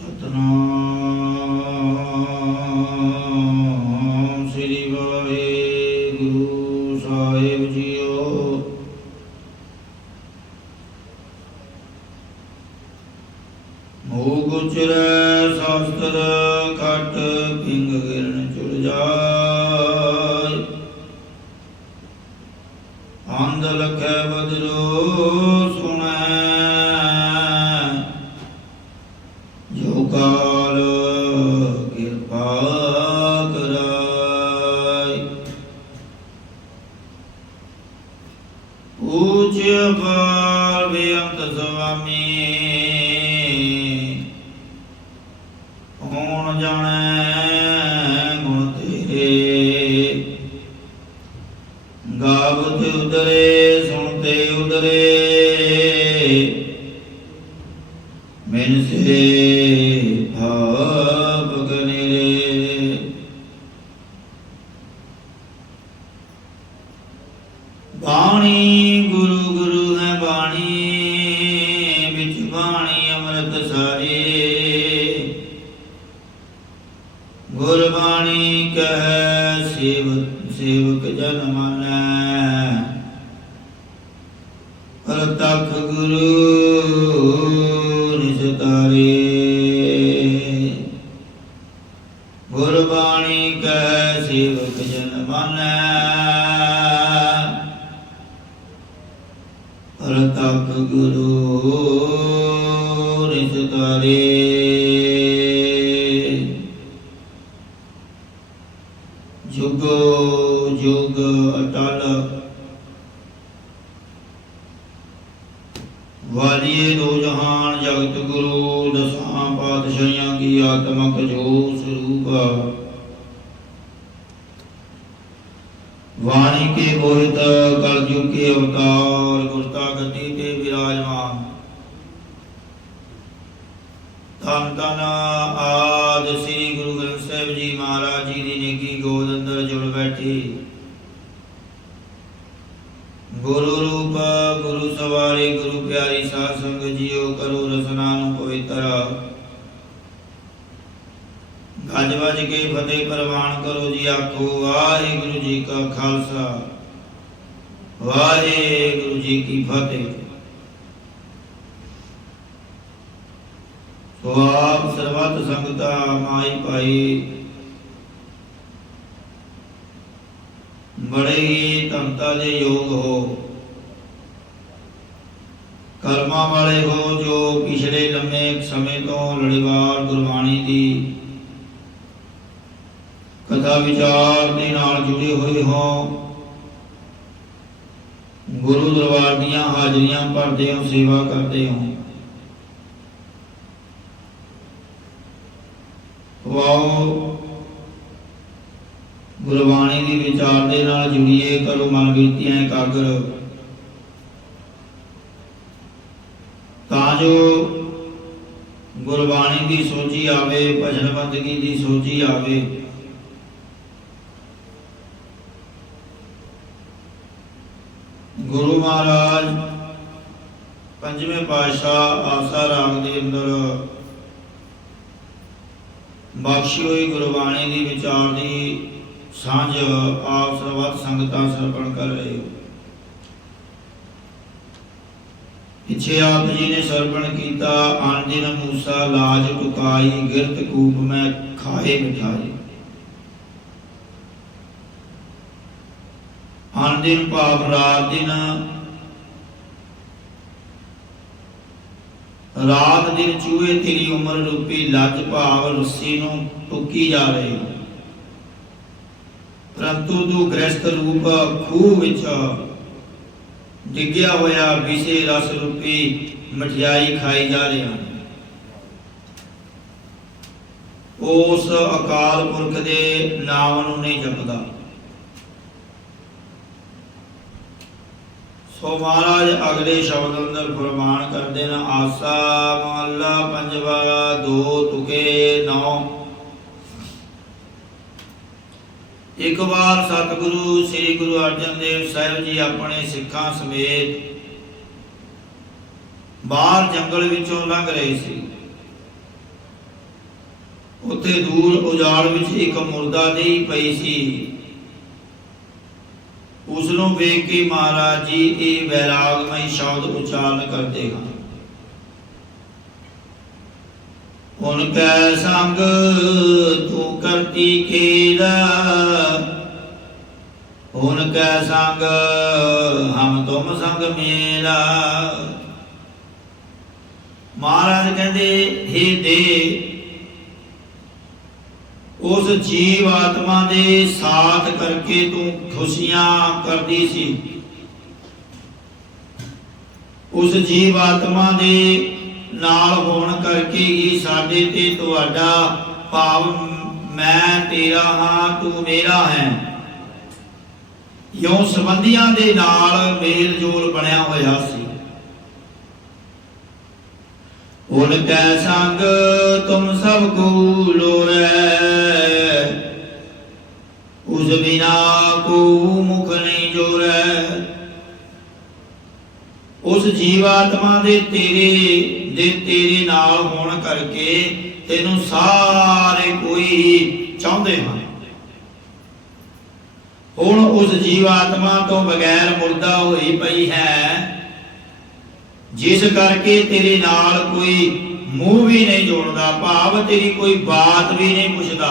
ਸਤਨਾਮ ਸ੍ਰੀ ਵਾਹਿਗੁਰੂ ਸਾਹਿਬ JIO. ਮੂਕ ਉਚਰੈ ਸ਼ਾਸਤਰ ਘਟ ਪਿੰਗ ਗਿਰਨ ਚੁੜ ਜਾਇ। ਅੰਧ ਲਖੈ ਬਦਰੋ ਸੁਣੈ ਜੋ ਕਾਲ ਕਿਰਪਾ ਕਰਾਇ। ਊਚ ਅਪਾਰ ਬੇਅੰਤ ਸੁਆਮੀ ਕੌਣ ਜਾਣੈ ਗੁਣ ਤੇਰੇ। ਗਾਵਤ ਉਦਰੇ ਸੁਣਤੇ ਉਦਰੇ ਮਿਨ ਸੇ ਭਾਵ ਗਨੇਰੇ। ਬਾਣੀ ਗੁਰੂ ਗੁਰੂ ਹੈ ਬਾਣੀ ਵਿੱਚ ਬਾਣੀ ਅੰਮ੍ਰਿਤ ਸਾਰੀ। ਗੁਰਬਾਣੀ ਕਹਿ ਸੇਵਕ ਜਨ ਮਾਨੈ। ਪ੍ਰਤੱਖ ਗੁਰੂ ਨਿਸਤਾਰੇ। ਗੁਰਬਾਣੀ ਕਹਿ ਸੇਵਕ ਜਨ ਮਾਨੈ। ਪ੍ਰਤੱਖ ਗੁਰੂ ਨਿਸਤਾਰੇ। ਜੁਗੋ ਜੁਗ ਅਟਲ ਵਾਲੀਏ ਦੋ ਜਹਾਨ ਜਗਤ ਗੁਰੂ। ਦਸਾਂ ਪਾਤਸ਼ਾਹੀਆਂ ਕੀ ਆਤਮਕ ਜੋ ਸਰੂਪ। ਵਾਣੀ ਕੇ ਮੋਹਿਤ ਕਲਯੁਗ ਕੇ ਅਵਤਾਰ। ਗੁਰਤਾ ਗੱਦੀ ਤੇ ਵਿਰਾਜਮਾਨ। ਧੰਨ ਧੰਨ ਆਦਿ ਸ੍ਰੀ ਗੁਰੂ ਗ੍ਰੰਥ ਸਾਹਿਬ ਜੀ ਮਹਾਰਾਜ ਜੀ ਦੀ ਨੇਕੀ ਗੋਦ ਅੰਦਰ ਜੁੜ ਬੈਠੀ। ਗੁਰੂ ਰੂਪ ਗੁਰੂ ਸਵਾਰੇ ਗੁਰੂ ਪਿਆਰੀ ਸਾਧ ਸੰਗਤ ਜੀਓ। ਕਰੋ ਰਸਨਾ ਨੂੰ ਪਵਿੱਤਰ। ਗੱਜ ਵੱਜ ਕੇ ਫਤਿਹ ਪ੍ਰਵਾਨ ਕਰੋ ਜੀ। ਆਖੋ ਵਾਹਿਗੁਰੂ ਜੀ ਕਾ ਖਾਲਸਾ ਵਾਹਿਗੁਰੂ ਜੀ ਕੀ ਫਤਿਹ। ਸੋ ਆਪ ਸਰਬੱਤ ਸੰਗਤਾਂ ਮਾਈ ਭਾਈ ਬੜੇ ਹੀ ਧੰਤਾ ਦੇ ਯੋਗ ਹੋ। ਕਰਮਾਂ ਵਾਲੇ ਹੋ ਜੋ ਪਿਛਲੇ ਲੰਮੇ ਸਮੇਂ ਤੋਂ ਲੜੀਵਾਰ ਗੁਰਬਾਣੀ ਦੀ ਕਥਾ ਵਿਚਾਰ ਦੇ ਨਾਲ ਜੁੜੇ ਹੋਏ ਹੋ। ਗੁਰੂ ਦਰਬਾਰ ਦੀਆਂ ਹਾਜ਼ਰੀਆਂ ਭਰਦੇ ਹੋ, ਸੇਵਾ ਕਰਦੇ ਹੋ। ਵਾਓ ਗੁਰਬਾਣੀ ਦੀ ਵਿਚਾਰ ਦੇ ਨਾਲ ਜੁੜੀਏ। ਕਰੋ ਮਨ ਬੀਤੀਆਂ ਇਕਾਗਰ ਤਾਂ ਜੋ ਗੁਰਬਾਣੀ ਦੀ ਸੋਝੀ ਆਵੇ, ਭਜਨ ਬੰਦਗੀ ਦੀ ਸੋਝੀ ਆਵੇ। ਗੁਰੂ ਮਹਾਰਾਜ ਪੰਜਵੇਂ ਪਾਤਸ਼ਾਹ ਆਸਾ ਰਾਗ ਦੇ ਅੰਦਰ ਬਖਸ਼ੀ ਹੋਈ ਗੁਰਬਾਣੀ ਦੀ ਵਿਚਾਰ ਦੀ ਸਾਂਝ ਆਪ ਸਰਬੱਤ ਸੰਗਤਾਂ ਸਰਪਣ ਕਰ ਰਹੇ ਹੋ। ਪਿੱਛੇ ਆਪ ਜੀ ਨੇ ਸਰਪਣ ਕੀਤਾ। ਆਨੰਦਿਨ ਮੂਸਾ ਲਾਜ ਟੁਕਾਈ ਗਿਰਤ ਕੂਪ ਮੈਂ ਖਾਏ ਮਿਠਾਈ। ਆਨੰਦਿਨ ਭਾਵ ਰਾਤ ਦਿਨ, ਰਾਤ ਦਿਨ ਚੂਹੇ ਤੇਰੀ ਉਮਰ ਰੂਪੀ ਲੱਜ ਭਾਵ ਰੱਸੀ ਨੂੰ ਟੁਕੀ ਜਾ ਰਹੇ। ਪਰੰਤੂ ਤੂੰ ਗ੍ਰਸਤ ਰੂਪ ਖੂਹ ਵਿੱਚ ਡਿੱਗਿਆ ਹੋਇਆ ਵਿਸੇ ਰਸ ਰੂਪੀ ਮਠਿਆਈ ਖਾਈ ਜਾ ਰਿਹਾ। ਉਸ ਅਕਾਲ ਪੁਰਖ ਦੇ ਨਾਮ ਨੂੰ ਨਹੀਂ ਜਪਦਾ। ਸੋ ਮਹਾਰਾਜ ਅਗਲੇ ਸ਼ਬਦ ਅੰਦਰ ਫਰਮਾਨ ਕਰਦੇ ਨੇ। ਆਸਾ ਮਹੱਲਾ ਪੰਜਵਾ ਦੋ ਤੁਕੇ ਨੌ। ਇੱਕ ਵਾਰ ਸਤਿਗੁਰੂ ਸ੍ਰੀ ਗੁਰੂ ਅਰਜਨ ਦੇਵ ਸਾਹਿਬ ਜੀ ਆਪਣੇ ਸਿੱਖਾਂ ਸਮੇਤ ਬਾਹਰ ਜੰਗਲ ਵਿੱਚੋਂ ਲੰਘ ਰਹੇ ਸੀ। ਉੱਥੇ ਦੂਰ ਉਜਾੜ ਵਿੱਚ ਇੱਕ ਮੁਰਦਾ ਦੇਹੀ ਪਈ ਸੀ। ਉਸ ਨੂੰ ਵੇਖ ਕੇ ਮਹਾਰਾਜ ਜੀ ਇਹ ਵੈਰਾਗਮਈ ਸ਼ਬਦ ਉਚਾਰਨ ਕਰਦੇ ਹਨ। ਹੁਣ ਕੈ ਸੰਗ ਤੂੰ ਕਰਤੀ ਕੀਲਾ, ਹੁਣ ਕੈ ਸੰਗ ਹਮ ਤੁਮ ਸੰਗ ਮੇਲਾ। ਮਹਾਰਾਜ ਕਹਿੰਦੇ ਹੇ ਦੇ, ਉਸ ਜੀਵ ਆਤਮਾ ਦੇ ਸਾਥ ਕਰਕੇ ਤੂੰ ਖੁਸ਼ੀਆਂ ਕਰਦੀ ਸੀ। ਉਸ ਜੀਵ ਆਤਮਾ ਦੇ ਨਾਲ ਹੋਣ ਕਰਕੇ ਹੀ ਸਾਡੇ ਤੇ ਤੁਹਾਡਾ ਭਾਵ ਮੈਂ ਤੇਰਾ ਹਾਂ ਤੂੰ ਮੇਰਾ ਹੈ, ਇਉਂ ਸੰਬੰਧੀਆਂ ਦੇ ਨਾਲ ਮੇਲ ਜੋਲ ਬਣਿਆ ਹੋਇਆ ਸੀ। ਹੁਣ ਕੈ ਸੰਗ ਤੁਮ ਸਭ ਕੋ ਲੋਰੈ, ਉਸ ਬਿਨਾ ਕੋ ਮੁਖ ਨਹੀਂ ਜੋਰੈ। ਉਸ ਜੀਵਾਤਮਾ ਦੇ ਤੇਰੇ ਨਾਲ ਹੋਣ ਕਰਕੇ ਤੈਨੂੰ ਸਾਰੇ ਕੋਈ ਚਾਹੁੰਦੇ ਹਨ। ਹੁਣ ਉਸ ਜੀਵਾਤਮਾ ਤੋਂ ਬਗੈਰ ਮੁਰਦਾ ਹੋਈ ਪਈ ਹੈ, ਜਿਸ ਕਰਕੇ ਤੇਰੇ ਨਾਲ ਕੋਈ ਮੂੰਹ ਵੀ ਨਹੀਂ ਜੋੜਦਾ, ਭਾਵ ਤੇਰੀ ਕੋਈ ਬਾਤ ਵੀ ਨਹੀਂ ਪੁੱਛਦਾ।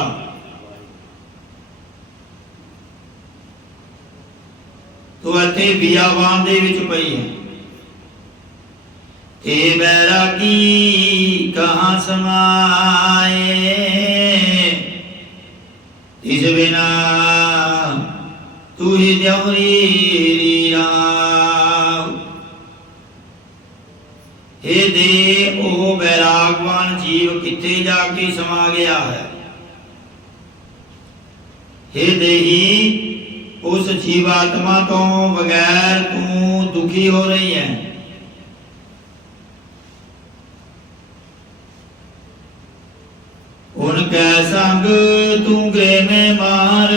ਤੂੰ ਇੱਥੇ ਬਿਆਵਾਨ ਦੇ ਵਿੱਚ ਪਈ ਹੈ। ਤੇ ਬੈਰਾਗੀ ਕਹਾਂ ਸਮਾਏ, ਇਸ ਬਿਨਾ ਤੂੰ ਹੀ ਦਿਉਰੀ ਰਾਮ। हे ਦੇ ਉਹ ਵੈਰਾਗਵਾਨ ਜੀਵ ਕਿੱਥੇ ਜਾ ਕੇ ਸਮਾ ਗਿਆ ਹੈ। हे ਦੇਹੀ, ਉਸ ਜੀਵਾਤਮਾ ਤੋਂ ਬਗੈਰ ਤੂੰ ਦੁਖੀ ਹੋ ਰਹੀ ਹੈ। ਹੁਣ ਕੈ ਸੰਗ ਤੂੰ ਗ੍ਰਹਿ ਮੈਂ ਮਾਰ,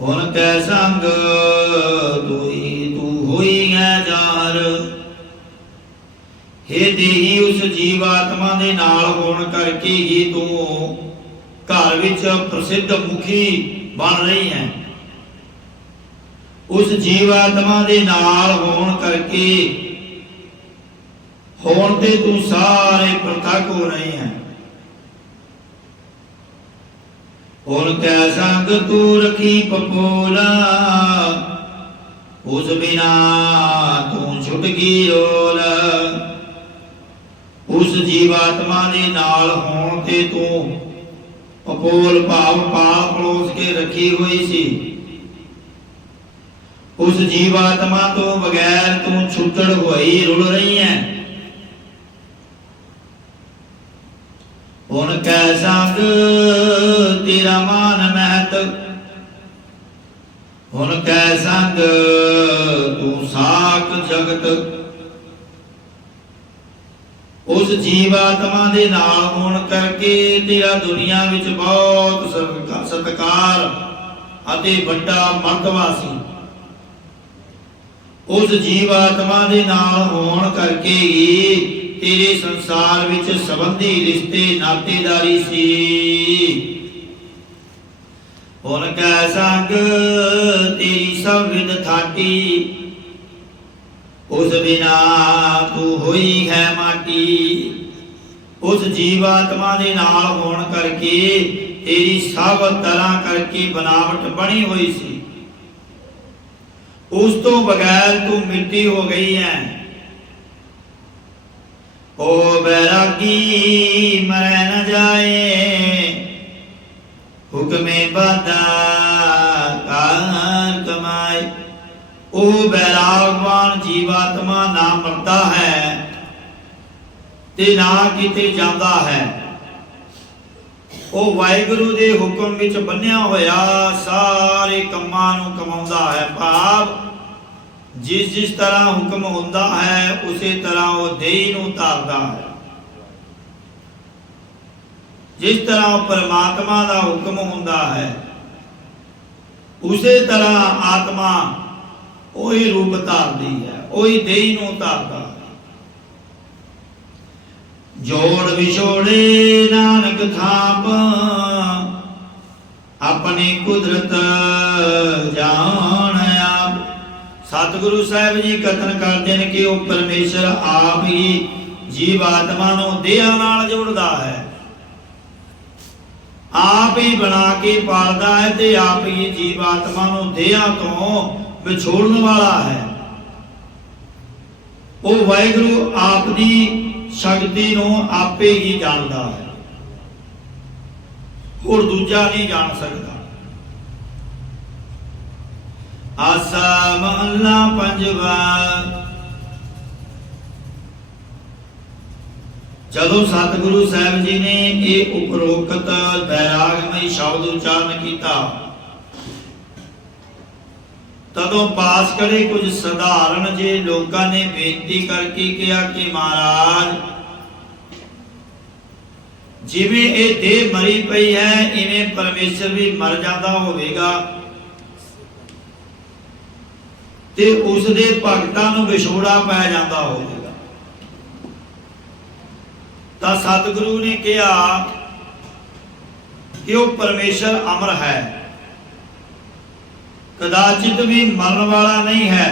ਹੁਣ ਕੈ ਸੰਗ ਤੂੰ ਹੋਈ ਹੈ ਜਾਰ। हे ਦੇਹੀ, ਉਸ ਜੀਵਾਤਮਾ ਦੇ ਨਾਲ ਹੋਣ ਕਰਕੇ ਹੀ ਤੂੰ ਘਰ ਵਿੱਚ ਪ੍ਰਸਿੱਧ ਮੁਖੀ ਬਣ ਰਹੀ ਹੈ। ਉਸ ਜੀਵਾਤਮਾ ਦੇ ਨਾਲ ਹੋਣ ਕਰਕੇ ਹੋਣ ਤੇ ਤੂੰ ਸਾਰੇ ਪ੍ਰਤੱਖ ਹੋ ਰਹੀ ਹੈ। ਹੁਣ ਕੈ ਸੰਗ ਤੂੰ ਰਖੀ ਪਪੋਲਾ, ਉਸ ਬਿਨਾ ਤੂੰ ਛੁੱਟ ਗਈ ਰੋਲ। ਉਸ ਜੀਵਾਤਮਾ ਦੇ ਨਾਲ ਹੋਣ ਤੇ ਤੂੰ ਪਪੋਲ ਭਾਵ ਪਾਲ ਪਲੋਸ ਕੇ ਰੱਖੀ ਹੋਈ ਸੀ। ਉਸ ਜੀਵਾਤਮਾ ਤੋਂ ਬਗੈਰ ਤੂੰ ਛੁੱਟੜ ਹੋਈ ਰੁਲ ਰਹੀ ਹੈ। ਹੁਣ ਕੈ ਸੰਗ ਤੇਰਾ ਮਾਨ ਮਹਿਤ, ਹੁਣ ਕੈ ਸੰਗ ਤੂੰ ਸਾਕ ਜਗਤ। ਉਸ ਜੀਵਾਤਮਾ ਦੇ ਨਾਲ ਹੋਣ ਕਰਕੇ ਤੇਰਾ ਦੁਨੀਆ ਵਿੱਚ ਬਹੁਤ ਸਤਿਕਾਰ ਅਤੇ ਵੱਡਾ ਮਰਤਬਾ ਸੀ। ਉਸ ਜੀਵਾਤਮਾ ਦੇ ਨਾਲ ਹੋਣ ਕਰਕੇ ਹੀ ਤੇਰੇ ਸੰਸਾਰ ਵਿੱਚ ਸੰਬੰਧੀ ਰਿਸ਼ਤੇ ਨਾਤੇਦਾਰੀ ਸੀ। ਹੁਣ ਕੈ ਸੰਗ ਤੇਰੀ ਸਭ ਵਿਦ ਥਾਟੀ, ਉਸ ਬਿਨਾ ਤੂੰ ਹੋਈ ਹੈ ਮਾਟੀ। ਉਸ ਜੀਵਾਤਮਾ ਦੇ ਨਾਲ ਹੋਣ ਕਰਕੇ ਤੇਰੀ ਸਭ ਤਰ੍ਹਾਂ ਕਰਕੇ ਬਨਾਵਟ ਬਣੀ ਹੋਈ ਸੀ। ਉਸ ਤੋਂ ਬਗੈਰ ਤੂੰ ਮਿੱਟੀ ਹੋ ਗਈ ਹੈ। ਓ ਬੈਰਾਗੀ ਮਰੈ ਨ ਜਾਏ, ਹੁਕਮੇ ਬਾਦਾ ਕਾਰ ਕਮਾਏ। ਉਹ ਬੈਰਾਗਵਾਨ ਜੀਵਾਤਮਾ ਨਾ ਮਰਦਾ ਹੈ ਤੇ ਨਾ ਕਿਤੇ ਜਾਂਦਾ ਹੈ। ਉਹ ਵਾਹਿਗੁਰੂ ਦੇ ਹੁਕਮ ਵਿੱਚ ਬੰਨਿਆ ਹੋਇਆ ਸਾਰੇ ਕੰਮਾਂ ਨੂੰ ਕਮਾਉਂਦਾ ਹੈ। ਭਾਵ ਜਿਸ ਤਰ੍ਹਾਂ ਹੁਕਮ ਹੁੰਦਾ ਹੈ ਉਸੇ ਤਰ੍ਹਾਂ ਉਹ ਦੇਹੀ ਨੂੰ ਧਾਰਦਾ ਹੈ। ਜਿਸ ਤਰ੍ਹਾਂ ਉਹ ਪਰਮਾਤਮਾ ਦਾ ਹੁਕਮ ਹੁੰਦਾ ਹੈ ਉਸੇ ਤਰ੍ਹਾਂ ਆਤਮਾ ਉਹੀ ਰੂਪ ਧਾਰਦੀ ਹੈ, ਉਹੀ ਦੇਹੀ ਨੂੰ ਧਾਰਦਾ ਹੈ। जोड़ विछोड़े नानक थाप, अपनी कुदरत जान आप। सतगुरु साहब जी कथन करते हैं कि वह परमेश्वर आप ही जीव आत्मा नूं देहां नाल जोड़दा है, आप ही बना के पालदा है ते आप ही जीव आत्मा नूं देहां तो विछोड़न वाला है। वो वाहिगुरु आप दी शक्ति नूं आपे ही जानदा है, और दूजा नहीं जान सकता। आसा महला पंजवा। जदों सतगुरु साहब जी ने ये उपरोक्त बैरागमई शब्द उच्चारण किया, तदों पास करे कुछ साधारण जे लोगों ने बेनती करके कहा कि महाराज जिवें ये देह मरी पई है, इवें परमेश्वर भी मर जाता होवेगा ते उसदे भगतां नूं विछोड़ा पै जाता होवेगा। तां सतगुरु ने कहा कि वह परमेश्वर अमर है, कदाचित भी मरण वाला नहीं है।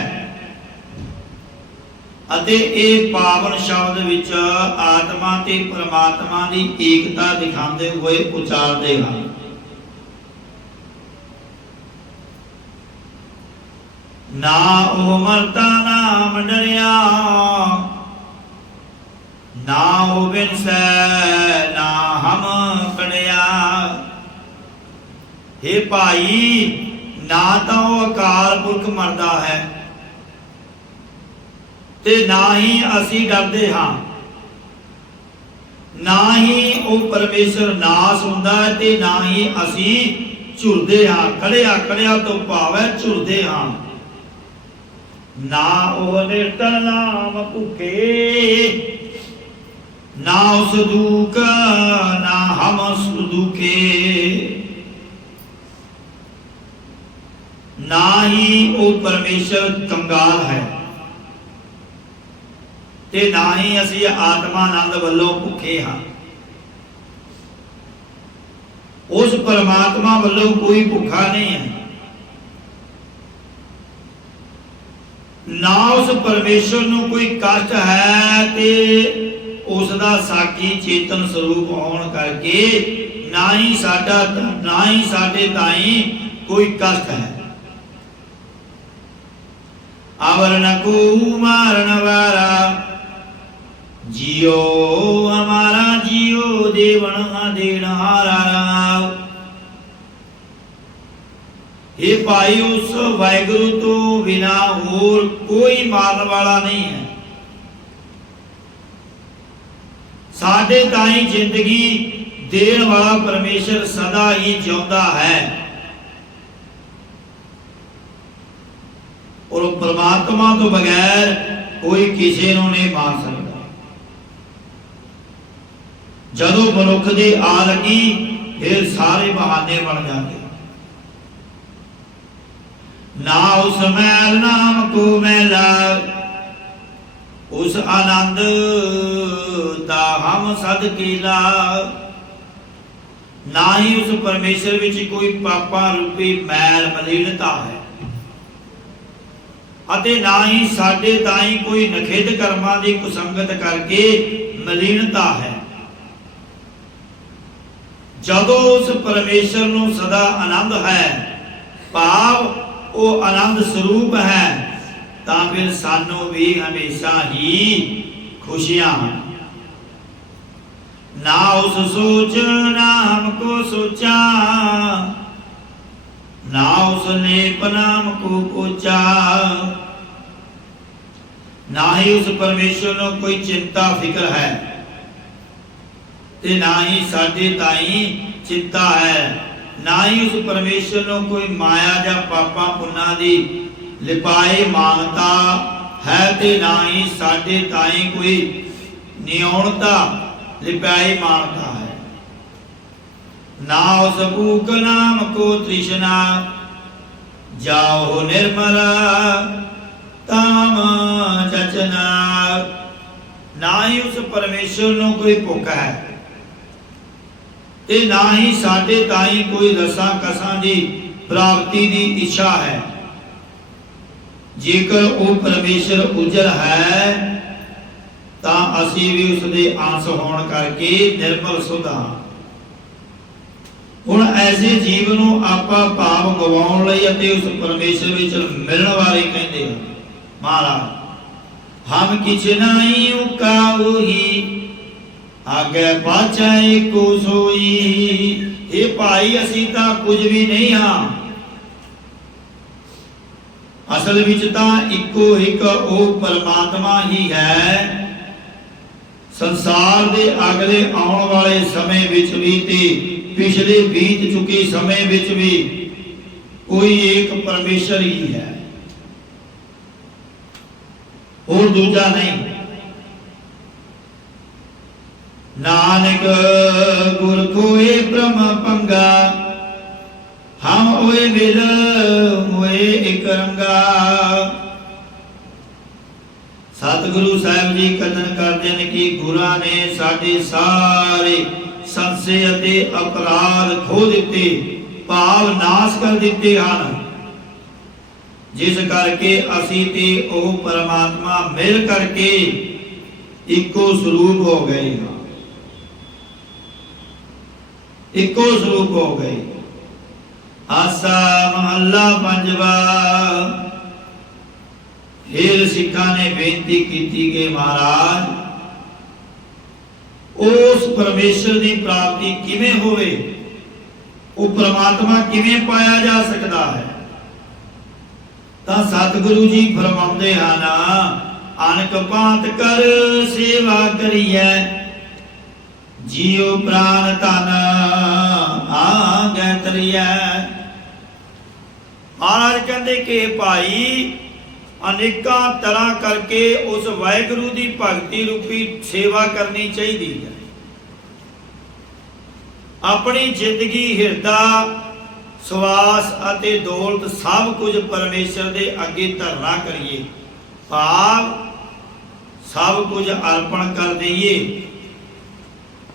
अते ये पावन शब्द विच आत्मा ते परमात्मा की एकता दिखाते हुए उचारते हैं। ना ओ मरता नाम डरिया, ना ओ बिनसै ना हम कड़िया। हे भाई, ना तो अकाल पुरख मरदा है ते ना ही असी डरदे हां, ना ही वो परमेश्वर नास हुंदा है ते ना ही असी झुरदे हां। कड़िया कड़िया तो भाव है झुरदे हां। ना ओ निर्धन नाम भुखे, ना उस दुख ना हम दुखे। ना ही वो परमेश्वर कंगाल है ते ना ही असी आत्मानंद वालों भुखे हाँ। उस परमात्मा वालों कोई भुखा नहीं है, ना उस परमेश्वर नूं कोई कष्ट है ते उसदा साकी चेतन स्वरूप होने करके ना ही साडा ना ही साडे ताई कोई कष्ट है। आवरण को मारण वाला जियो हमारा जियो देवन देनहारा। हे भाई, उस वाहिगुरु तो बिना और कोई मारन वाला नहीं है। साडे ताई जिंदगी देण वाला परमेश्वर सदा ही जिउंदा है, और परमात्मा तो बगैर कोई किसी नूं नहीं मार सकता। जदों मनुख दी आ लगी फिर सारे बहाने बन जाते। ना उस मैल नाम को मैला, उस आनंद दा हम सदकीला। ना ही उस परमेश्वर विच कोई पापा रूपी मैल मलीनता है, अते ना ही साडे ताई कोई नखिद कर्मां दी कुसंगत करके मलीनता है। जदों उस परमेश्वर नूं सदा आनंद है, भाव वो आनंद स्वरूप है, तां फिर सानू भी हमेशा ही खुशियां। ना उस सोच ना हमको सोचा, ना उस लेप नाम को पोचा। ना ही उस परमेश्वर नूं कोई चिंता फिक्र है ते ना ही साडे ताई चिंता है। ना ही उस परमेश्वर नूं कोई माया जा पापा पुन्ना दी लिपाई मानता है ते ना ही साडे ताई कोई नियौणता लिपाई मानता है। ना उस भूख नाम को तृष्णा, जाओ निर्मल ताम जचना। ना ही उस परमेश्वर नूं कोई भुख है ते ना ही साडे ताईं कोई रसां कसां दी प्राप्ति दी इच्छा है। जेकर वो परमेश्वर उजल है तां असीं भी उसदे अंश होण करके निर्मल सुध हां। हुण ऐसे जीव नूं आपां भाव गवाउण लई अते उस परमेश्वर विच मिलण वाले कहंदे हन। महाराज हम किछ नहीं उकाऊही आगे पाछे एको सोई। हे भाई असीं तां कुछ भी नहीं हां, असल विच तां इको एक ओ परमात्मा ही है। संसार दे अगले आउण वाले समय विच भी ते पिछले बीत चुके समय विच भी कोई एक परमेश्वर ही है और दूजा नहीं। नानक गुर कोए ब्रह्म पंगा हम ओए मिल मोए एक रंगा। सतगुरु साहिब जी कथन करते हैं कि गुरां ने साडे सारे संशय अते अपराध खो दिते, भाव नाश कर दिते हैं, जिस करके असी ते ओ परमात्मा मिल करके इको स्वरूप हो गए हैं, इको स्वरूप हो गए। आसा महला पंजवा। फिर सिखा ने बेनती की कि महाराज उस परमेश्वर की प्राप्ति किवें होवे, वो परमात्मा किवें पाया जा सकता है। तां सतगुरु जी फरमाउंदे हन अनक पात कर सेवा करिए जियो प्राण तन आगे तरिए। महाराज कहते कि भाई अनेकां तरह करके उस वाहिगुरु की भगती रूपी सेवा करनी चाहिए है। अपनी जिंदगी हिरदा सवास अते दौलत सब कुछ परमेश्वर के अगे धरना करिए, भाव सब कुछ अर्पण कर दईए।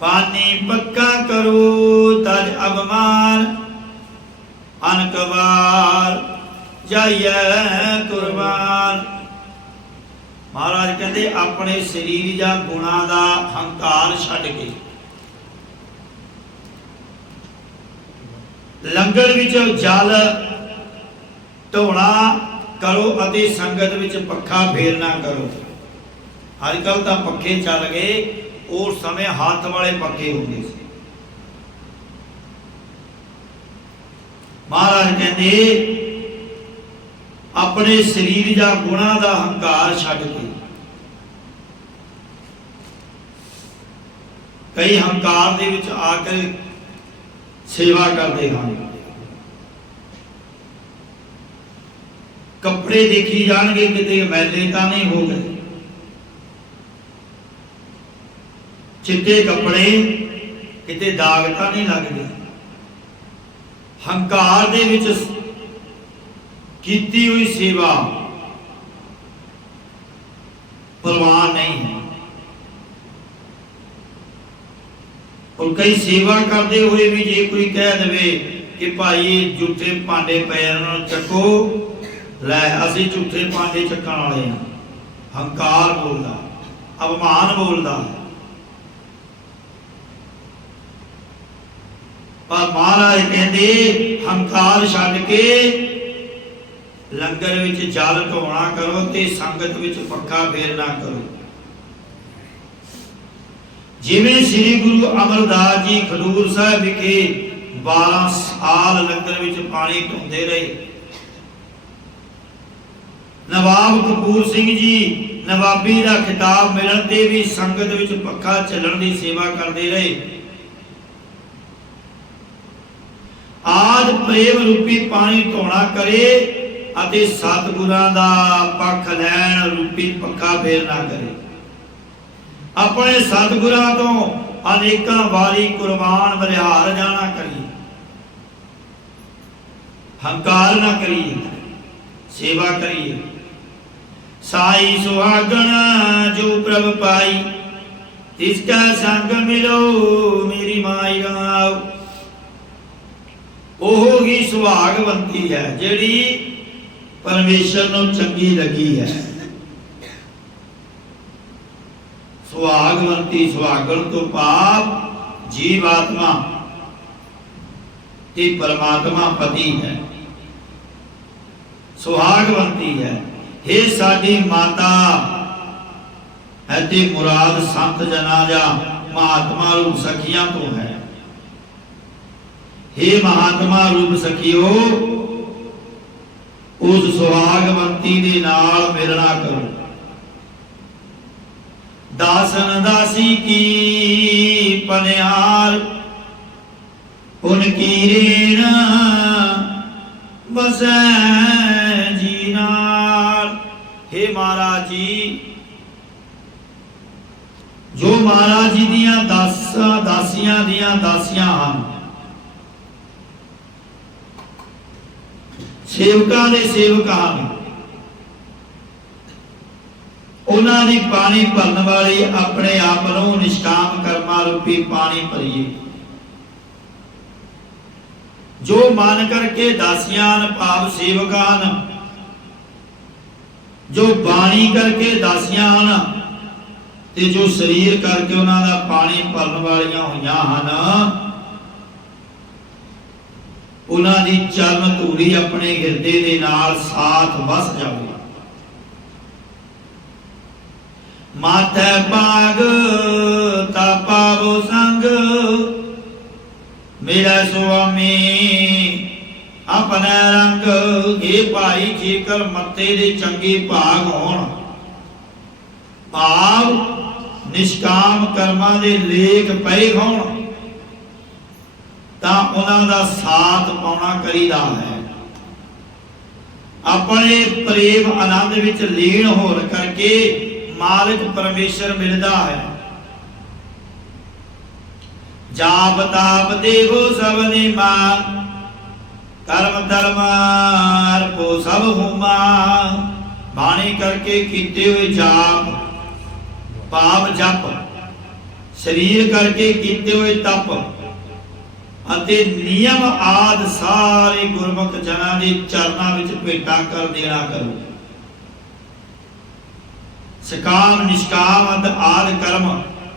पानी पक्का करो तज अवमान अनकवार जाइए कुर्बान। महाराज कहते अपने शरीर या गुणा का हंकार छड्ड के लंगर विच जल ढोना करो अते संगत विच पक्खा फेरना करो। अजकल तो पक्खे चल गए, उस समय हाथ वाले पक्खे होंगे सी। महाराज कहते अपने शरीर या गुणा का हंकार छड्ड के, कई हंकार दे विच आकर सेवा करते हैं। कपड़े देखी जाएंगे किते मैले तो नहीं हो गए, चिट्टे कपड़े किते दाग तो नहीं लग गए। हंकार दे विच कीती हुई सेवा परवान नहीं है। और कई सेवा करते हुए भी जे कोई कह दे कि भाई झूठे भांडे पे चको, लै असी झूठे भांडे चकन वाले हैं, हंकार बोलता, अवमान बोलता। पर महाराज कहते हंकार छड्ड के लंगर विच जल ढोना करो ते संगत विच पक्खा फेरना करो। जिवें श्री गुरु अमरदास जी खडूर साहिब विखे 12 साल लंगर विच पानी ढोंदे रहे। नवाब कपूर सिंह जी नवाबी का खिताब मिलण ते भी संगत विच पक्खा चलण की सेवा करते रहे। आद प्रेम रूपी पानी ढोना करे अते सतगुरां दा पक्ष लैण रूपी पक्खा फेरना करे। अपने सतगुरां तो अनेकां वारी कुर्बान बलिहार जाना करिए, हंकार ना करिए, सेवा करिए। साई सुहागण जो प्रभ पाई, तिसका संग मिलो मेरी माई राव। ओह ही सुहागवंती है जिहड़ी परमेश्वर नूं चंगी लगी है। सुहागवंती सुहागण तो पाप जीवात्मा ते परमात्मा पति है, सुहागवंती है। हे साडी माता है ते मुराद संत जना जा महात्मा रूप सखियां तो है। हे महात्मा रूप सखियो, उस सुहागवंती दे नाल मिलना करो। दासन दासी की पनिहार, उनकी रीण बसै जी नाल। हे महाराज जी, जो महाराज जी दियां दासियां हन, सेवकां दे सेवक हन, उन्हां दी पानी भरन वाली अपने आप नूं निष्काम कर्मा रूपी पानी भरीए। जो मन करके दासियां भाव सेवकां, जो बाणी करके दासियां हन ते जो शरीर करके उन्हां दा पानी भरन वालियां होईयां हन, उन्हां दी चरण धूड़ी अपने हिरदे दे नाल साथ वस जावे। माथे पाग ता पावो संग, मेरा स्वामी अपने रंग। ये भाई जेकर मत्थे दे चंगे भाग होण, भाव निष्काम कर्मां दे लेख पए होण, तां उन्हां दा साथ पाउणा करीदा है। अपने प्रेम आनंद विच लीन होण करके मालिक परमेश्वर मिलदा है। जाप ताप देवो सब निमा, कर्म धर्म अर्पो सब हुमा। बाणी करके कीते हुए जाप पाप जप, शरीर करके कीते हुए तप अते नियम आदि सारे गुरमुख जना दे चरणां विच भेटा कर देना करो। सकाम निष्काम आदि कर्म,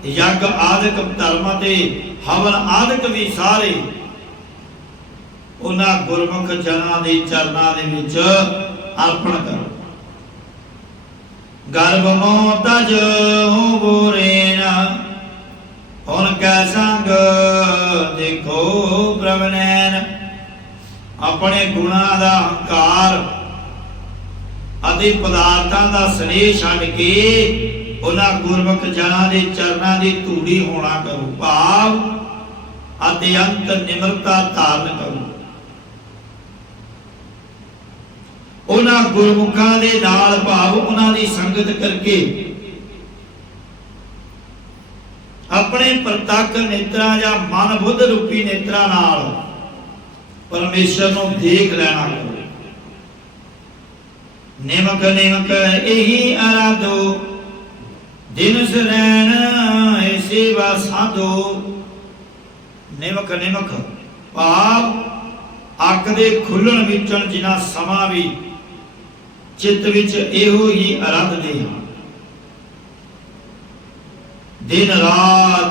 यज्ञ आदिक धर्म ते हवन आदिक भी सारे उन्हां गुरमुख जना दे चरणां दे विच अर्पण करो। गर्भ मोह तज बोरेन, उनका संग देखो प्रभ नैन। अपने गुणा दा हंकार अति पदार्थां दा स्नेह छड्ड के उन्हां गुरमुख जना दे चरणां दी धूड़ी होना करो। भाव अत्यंत निम्रता धारण करो। उन्हां गुरमुखां दे नाल भाव उन्हां दी संगत करके अपने प्रतੱਖ नेत्रा या मन बुद्ध रूपी नेत्रा नाल परमेश्वर नूं देख लेना करो। निमक निमक यही आराधो, दिन सरैन सेवा साधो। निमक निमक भाव अख दे खुलण विचण जिना समा भी चित्त विच एहो ही आराधदे हां। दिन रात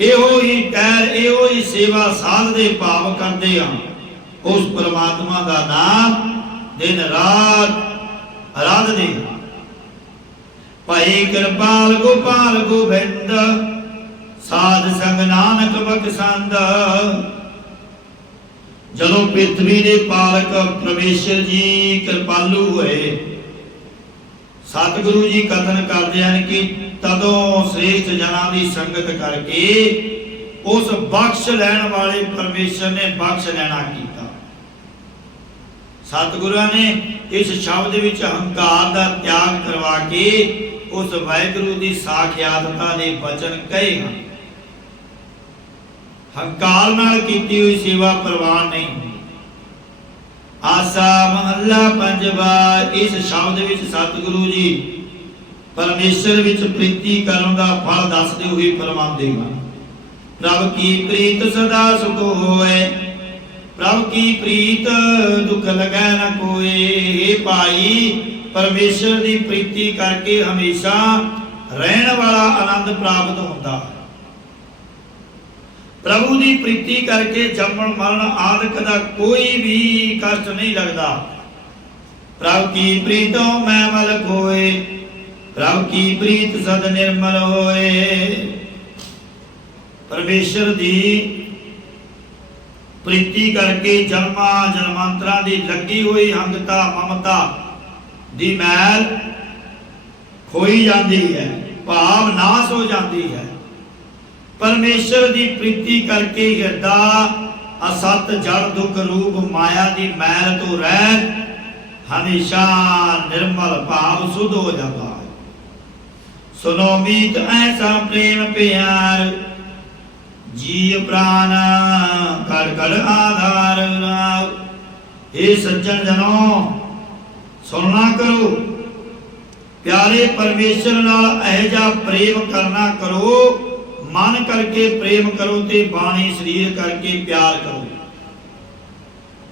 एहो ही टहर एहो ही सेवा साधदे भाव करदे हां। उस परमात्मा दा नाम दिन रात आराधदे हां। भाई कृपाल गोपाल गोबिंद, साध संग नानक बख्शंद। जदों पृथ्वी दे पालक परमेश्वर जी कृपालु होए, सतगुरु जी कथन करते हैं कि तदों श्रेष्ठ जना की संगत करके उस बख्श लैण वाले परमेश्वर ने बख्श लेना किया। सतगुरु ने इस शब्द विच हंकार का त्याग करवा के उस वाहिगुरु की साखियातता ने वचन कहे हैं। हंकार नाल कीती हुई सेवा प्रवान नहीं। आसा महला पंजवा। इस शब्द विच सतगुरु जी परमेश्वर विच प्रीति करन दा फल दसदे हुए फरमांदे हैं, प्रभ की प्रीत सदा सुख होए, प्रभ की प्रीत दुख लगे न कोई। हे भाई, परमेश्वर की प्रीति करके हमेशा रहने वाला आनंद प्राप्त होता है। प्रभु की प्रीति करके जमन मरण आदि का कोई भी कष्ट नहीं लगता। प्रभु की प्रीतों मैं मल खोए, प्रभु की प्रीत सद निर्मल होए। परमेश्वर की प्रीति करके जन्मा जन्मांतरा की लगी हुई हंगता ममता दी मैल खोई जाती है, भाव नाश हो जाती है। परमेश्वर की प्रीति करके हृदय असत जड़ दुख रूप माया की मैल तो रह हमेशा निर्मल भाव शुद्ध हो जाता है। सुनो मीत ऐसा प्रेम प्यार, जीव प्राण कर कर आधार। हे सज्जन जनों, सुनना करो, प्यारे परमेश्वर नाल ऐजा प्रेम करना करो, मन करके प्रेम करो ते बाणी शरीर करके प्यार करो,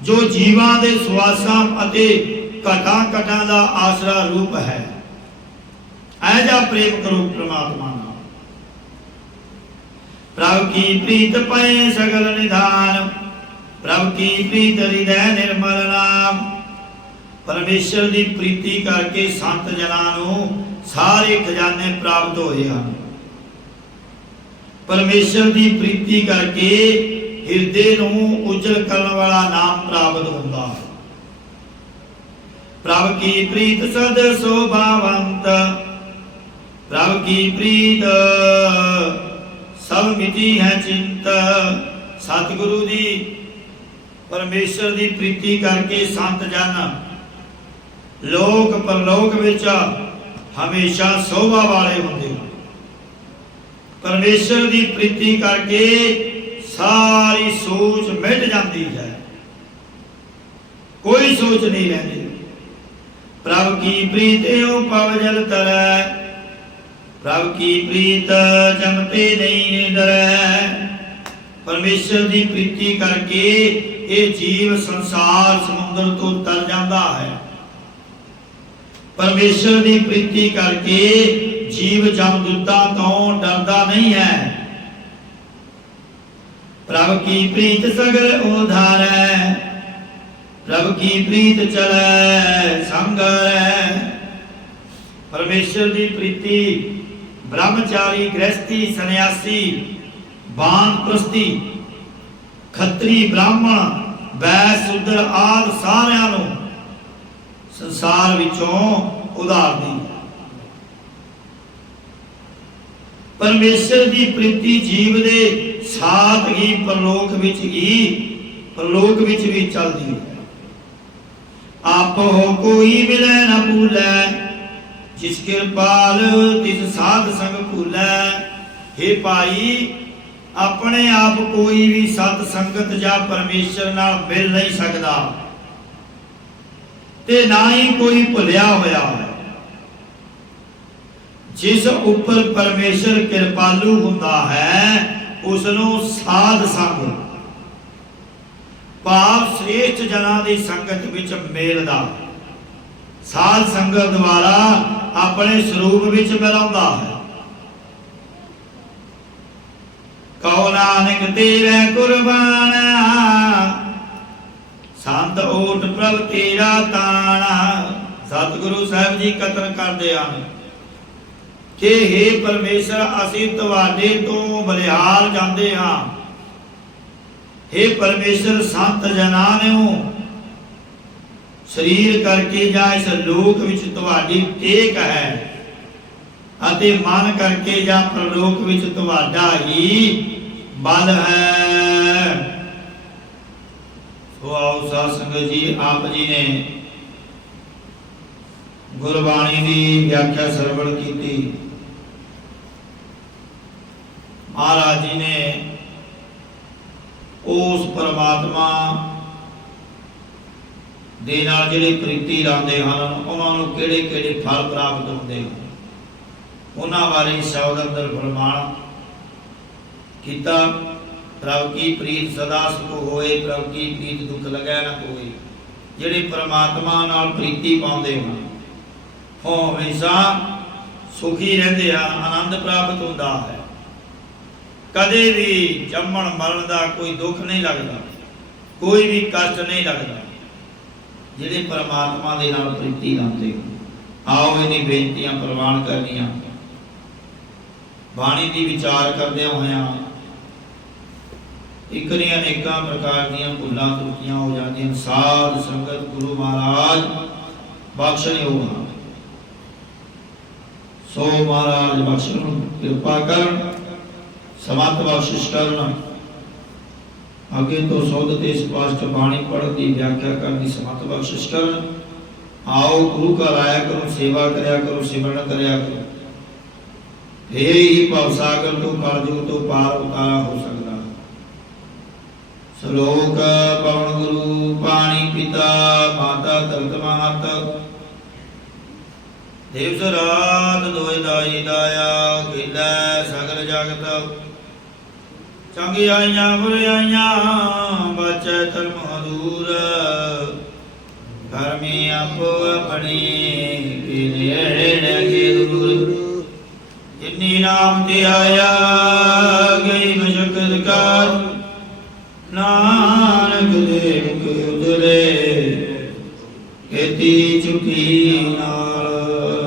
जो जीवां दे सुआसां अते घटा घटा दा आसरा रूप है। ऐजा प्रेम करो परमात्मा नाल। प्रभु की प्रीत पए सगल निधान, प्रभु की प्रीत हृदय निर्मल नाम। परमेश्वर की प्रीति करके संत जनां नूं सारे खजाने प्राप्त होए हैं। परमेश्वर की प्रीति करके हृदय नूं उजल करने वाला नाम प्राप्त होता है। प्रभु की प्रीत सद शोभावंत, प्रभु की प्रीत सब मिटी है चिंत। सतगुरु जी परमेश्वर की प्रीति करके संत जन लोक परलोक विच हमेशा शोभा वाले होंदे हैं। परमेश्वर की प्रीति करके सारी सोच मिट जाती है, कोई सोच नहीं रहती। प्रभु की प्रीत एवं पवजल तरह, प्रभु की प्रीत जमते नहीं डरै। परमेश्वर की प्रीति करके ये जीव संसार समुद्र तो तर जाता है। परमेश्वर की प्रीति करके जीव जमदूतां तो डरदा नहीं है। प्रभु की प्रीत सगल उधार है, प्रभु की प्रीत चले संग है। परमेश्वर की प्रीति ब्रह्मचारी गृहस्थी सन्यासी बानप्रस्थी खत्री ब्राह्मण वैश्य शूद्र आदि सारियां नूं संसार विचों उधार दी। परमेश्वर की प्रीति जीव दे साथ ही परलोक विच भी चलती है। आप हो कोई मिले न भूलै, जिस कृपाल तिस साध संग भूलै। हे भाई, अपने आप कोई भी सत संगत जा परमेश्वर नाल मिल नहीं सकता ते ना ही कोई भुलिया होया है। जिस उपर परमेश्वर कृपालु हुंदा है उसनों साध संग पाप श्रेष्ठ जना की संगत विच मेलदा, साध संगत द्वारा अपने स्वरूप विच मिलाउंदा है। कहो नानक तेरे कुर्बान, संत ओट प्रभ तेरा ताना। सतगुरु साहब जी कथन करते हैं कि हे परमेश्वर, असीं तुहाडे तो बलिहार जाते हाँ। हे परमेश्वर, संत जनां नूं शरीर करके जा इस लोक विच तुहाडी टेक है, अते मन करके जा परलोक विच तुहाडा ही बल है। तो आओ साध संगत जी, आप जी ने गुरबाणी की व्याख्या सरवण की। महाराज जी ने उस परमात्मा ਦੇ ਨਾਲ ਜਿਹੜੇ ਪ੍ਰੀਤੀ ਲਾਉਂਦੇ ਹਨ ਉਹਨਾਂ ਨੂੰ ਕਿਹੜੇ ਕਿਹੜੇ ਫਲ ਪ੍ਰਾਪਤ ਹੁੰਦੇ ਹਨ, ਉਹਨਾਂ ਬਾਰੇ ਸ਼ਬਦ ਅੰਦਰ ਫਰਮਾਨ ਕੀਤਾ। ਪ੍ਰਭ ਕੀ ਪ੍ਰੀਤ ਸਦਾ ਸੁਖ ਹੋਏ, ਪ੍ਰਭ ਕੀ ਪ੍ਰੀਤ ਦੁੱਖ ਲੱਗੈ ਨਾ ਕੋਈ। ਜਿਹੜੇ ਪ੍ਰਮਾਤਮਾ ਨਾਲ ਪ੍ਰੀਤੀ ਪਾਉਂਦੇ ਹਨ ਉਹ ਹਮੇਸ਼ਾ ਸੁਖੀ ਰਹਿੰਦੇ ਹਨ, ਆਨੰਦ ਪ੍ਰਾਪਤ ਹੁੰਦਾ ਹੈ। ਕਦੇ ਵੀ ਜੰਮਣ ਮਰਨ ਦਾ ਕੋਈ ਦੁੱਖ ਨਹੀਂ ਲੱਗਦਾ, ਕੋਈ ਵੀ ਕਸ਼ਟ ਨਹੀਂ ਲੱਗਦਾ ਜਿਹੜੇ ਪਰਮਾਤਮਾ ਦੇ ਨਾਲ ਪ੍ਰੀਤੀ ਲਾਉਂਦੇ ਹੋ। ਆਓ ਇਹਦੀ ਬੇਨਤੀਆਂ ਪ੍ਰਵਾਨ ਕਰਨੀਆਂ। ਬਾਣੀ ਦੀ ਵਿਚਾਰ ਕਰਦਿਆਂ ਹੋਇਆਂ ਇੱਕ ਨਹੀਂ ਅਨੇਕਾਂ ਪ੍ਰਕਾਰ ਦੀਆਂ ਭੁੱਲਾਂ ਤਰੁੱਟੀਆਂ ਹੋ ਜਾਂਦੀਆਂ। ਸਾਧ ਸੰਗਤ ਗੁਰੂ ਮਹਾਰਾਜ ਬਖਸ਼ਣਯੋਗ ਹਨ, ਸੋ ਮਹਾਰਾਜ ਬਖਸ਼ਣ, ਕਿਰਪਾ ਕਰਨ, ਸਮਤ ਬਖਸ਼ਿਸ਼ ਕਰਨ। ਅੱਗੇ ਤੋਂ ਸੁਧ ਤੇ ਸਪਸ਼ਟ ਬਾਣੀ ਪੜ੍ਹਨ ਦੀ ਵਿਆਖਿਆ ਕਰਨ ਦੀ ਸਮਤ ਬਖਸ਼ਿਸ਼ ਕਰਨ। ਆਓ ਗੁਰੂ ਘਰ ਆਇਆ ਕਰੋ, ਸੇਵਾ ਕਰਿਆ ਕਰੋ, ਸਿਮਰਨ ਕਰਿਆ ਕਰੋ, ਫੇਰ ਹੀ ਭਵ ਸਾਗਰ ਤੋਂ ਕਲਯੁਗ ਤੋਂ ਪਾਰ ਉਤਾਰਾ ਹੋ ਸਕਦਾ। ਸ਼ਲੋਕ ਪਵਨ ਗੁਰੂ ਪਾਣੀ ਪਿਤਾ ਮਾਤਾ ਧਰਤ ਮਾਤ, ਦਿਵਸ ਰਾਤ ਦੋਇ ਦਾਈ ਦਾਇਆ, ਕੀਲੈ ਸਗਲ ਜਗਤ। ਚੰਗਿਆਈਆਂ ਬੁਰਾਈਆਂ ਬਚੈ ਧਰਮ ਹਦੂਰ, ਕਰਮੀ ਆਪੋ ਆਪਣੀ ਕੀ ਨੇੜੇ ਕੇ ਦੂਰ। ਜਿਨੀ ਨਾਮ ਤੇ ਆਇਆ ਗਈ ਮਸ਼ਕਤ ਕਾਰ, ਨਾਨਕ ਦੇ ਮੁਖ ਉਦਰੇ, ਖੇਤੀ ਚੁਕੀ ਨਾਲ